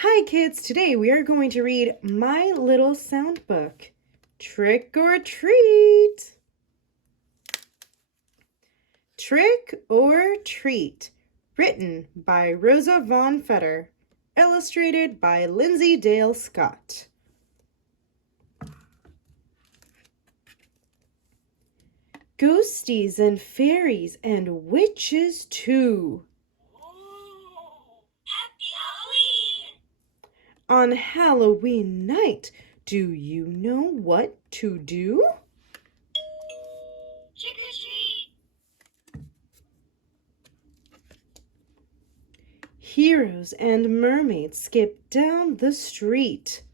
Hi kids, today we are going to read My Little Sound Book, Trick or Treat. Trick or Treat, written by Rosa Von Fetter, illustrated by Lindsay Dale Scott. Ghosties and fairies and witches too. On Halloween night, do you know what to do? Trick or treat! Heroes and mermaids skip down the street.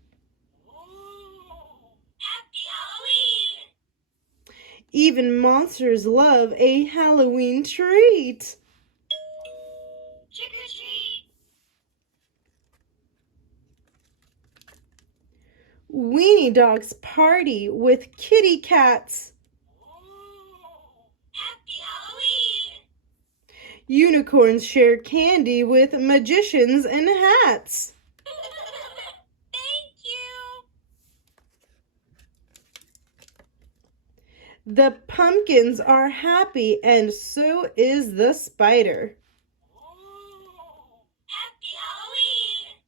Happy Halloween! Even monsters love a Halloween treat. Trick or treat! Weenie dogs party with kitty cats. Happy Halloween! Unicorns share candy with magicians in hats. Thank you! The pumpkins are happy and so is the spider. Happy Halloween!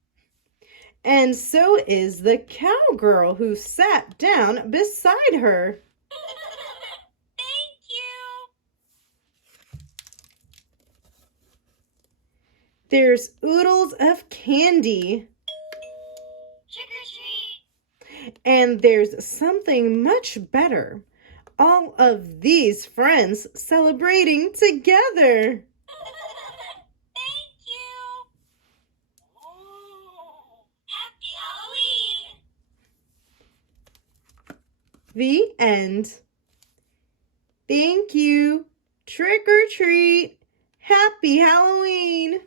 And so is the cowgirl who sat down beside her. Thank you! There's oodles of candy. Trick or treat! And there's something much better. All of these friends celebrating together. Thank you! Happy Halloween! The end. Thank you. Trick or treat. Happy Halloween.